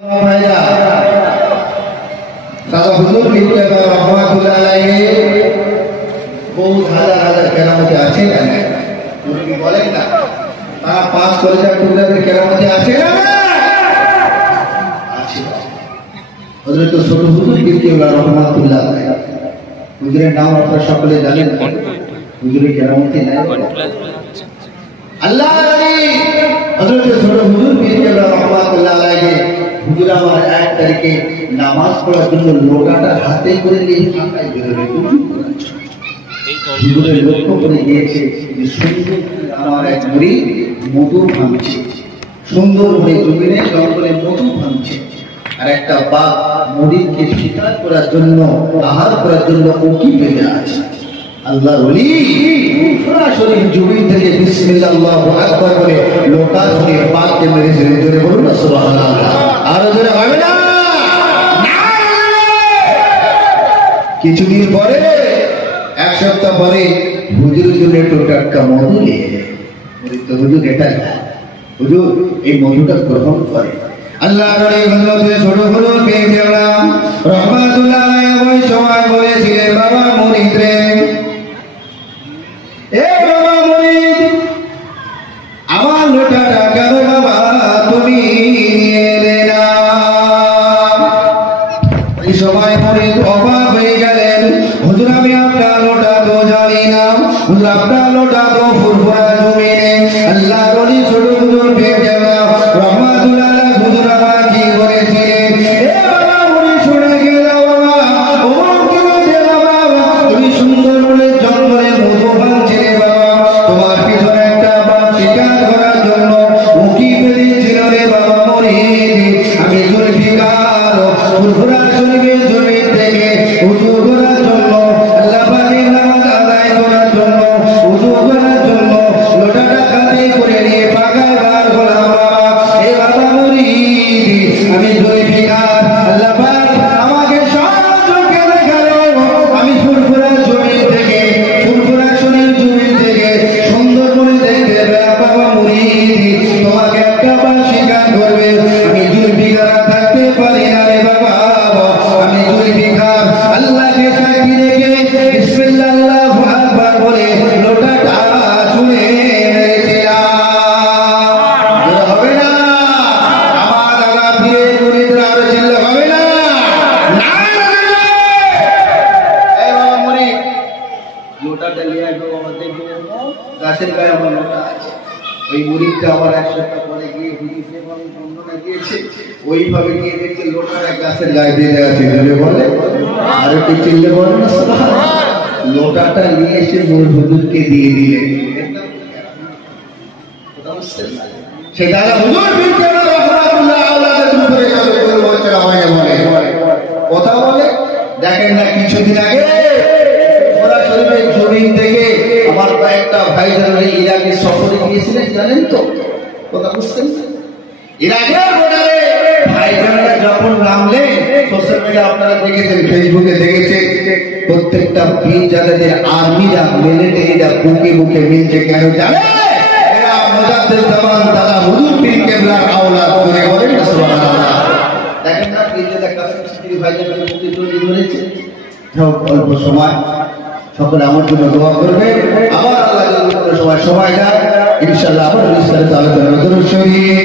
बहुत हजार केरामती আছে না উনি বলেন না তারা পাস করে যায় টুকরাতে কেরামতি আছে না আছে হযরত ছোট হুজুর কিবলা রাহমাতুল্লাহ আলাইহি হুজুরের নাম আপনারা সকলে জানেন হুজুরের কেরামতি নাই আল্লাহ আলী হযরত ছোট হুজুর কিবলা রাহমাতুল্লাহ আলাইহি হুজুর আমার 1 তারিখে নামাজ পড়ার জন্য লোটাটা হাতে করে নিয়ে ফাঁকায় বেরোলেন হুজুরের লক্ষ্য করে গিয়েছে যে সুন্দর আমার এক মুরিদ মধু ভাঙছে সুন্দর হয়ে জমিনে জঙ্গলে মধু ভাঙছে আর একটা বাঘ মুরিদকে শিকার করার জন্য আহার করার জন্য উকি পেতে আছে আল্লাহর ওলি সরাসরি জমিন থেকে বিসমিল্লাহ আল্লাহু আকবার বলে লোটা ধরে বাঘকে মেরেছে জোরে বলুন না সুবহানাল্লাহ আর জোরে হবে না কিছুদিন পরে এক সপ্তাহ পরে হুজুরের জন্য একটু টাটকা মধু নিয়ে তো হুজুর এটা হুজুর এই মধুটা গ্রহণ করে আল্লাহ ছোট হুজুর পেয়ে গেলাম রহমাতুল্লাহ ওই সময় বলেছিলেন বাবা মুরিদ রে এ বাবা মুরিদ আমার লোটাটা কেন বাবা তুমি নিয়ে এলে না এই সময় মুরিদ অবাক হয়ে গেলেন হুজুর আমি আপনার লোটা তো জানি না হুজুর আপনার লোটা তো ফুরফুরা জমিনে আল্লাহ ওলি ছোট হুজুর পেয়ে গেলাম রহমাতুল্লাহ হুজুর আমার কি বলেছিলেন এ বাবা মুরিদ শুনে গেলাম বাবা ওমর কিনে দে বাবা তুমি সুন্দর বলে জঙ্গলে মধু ভাঙছিলে বাবা তোমার পিছনে একটা বাঘ শিকার করার জন্য উকি পেয়েছিল রে বাবা মুরিদ আমি জুলফিকার ফুরফুরা শরীফের জমিন থেকে উজু করার জন্য আল্লাহ পাকের নামাজ আদায় করার জন্য উজু করার জন্য লোটাটা কাঁধে করে নিয়ে পাকায় বার করলাম বাবা এ বাবা মুরিদ আমি জুলফিকার আল্লাহ পাক আমাকে সাহায্য করে গেল আমি ফুরফুরা জমিন থেকে ফুরফুরা শরীফ জমিন থেকে সুন্দর করে দেখতে বাবা মুরিদ তোমাকে একটা বার শিকার করবে আমি জুলফিকার থাকতে পারি না রে বাবা আমি জুলফিকার আল্লাহকে সাক্ষী রেখে বিসমিল্লাহ আল্লাহু আকবার বলে লোটাটা ছুঁড়ে মেরেছিলাম হবে না আমার আলা ফিরে মুরিদরা আর চিল্লা হবে না এই বাবা মুরিদ লোটাটা নিয়ে আসবো বাবা দেখবো গাছের গায়ে আমার লোটা আছে ওই মুরিদটা আমার এক সপ্তাহ পরে গিয়ে হুজুর যেভাবে বর্ণনা দিয়েছে ওইভাবে গিয়ে দেখছে লোটাটা গাছের গায়ে দিয়ে দেওয়া ছিল বলে আর একটু চিল্লে বলে না লোটাটা নিয়ে এসে নূর হুজুরকে দিয়ে দিলেন সেটা হুজুর বিজ্ঞান রহমাতুল্লাহ আলাইহির উপরে কাজ করে বলছেন আমাকে বলে কথা বলে দেখেন না কিছুদিন আগে ওরা শরীফের জমিন থেকে আমার কয়েকটা ভাই যারা ইরাকে সফরে গিয়েছিলেন জানেন তো কথা বুঝছেন ইরাকের বর্ডারে ভাই যারা যখন নামলে সোশ্যাল মিডিয়া আপনারা দেখেছেন ফেসবুকে দেখেছেন প্রত্যেকটা বীর যাদের আর্মিরা মিলিটারিরা বুকে বুকে মিলছে কেন জানে এরা মুজাদ্দিদ জামান দাদা হুজুর পীর কেবলার আওলাদ করে বলেন সুবহানাল্লাহ দেখেন না পীরজাদা কাসিম সিদ্দিকী ভাই যারা মুক্তি তৈরি করেছে অল্প সময় সকলে আমার জন্য দোয়া করবে আবার আল্লাহ সময় যায় ইনশাআল্লাহ আবার বিস্তারিত আলোচনা করব।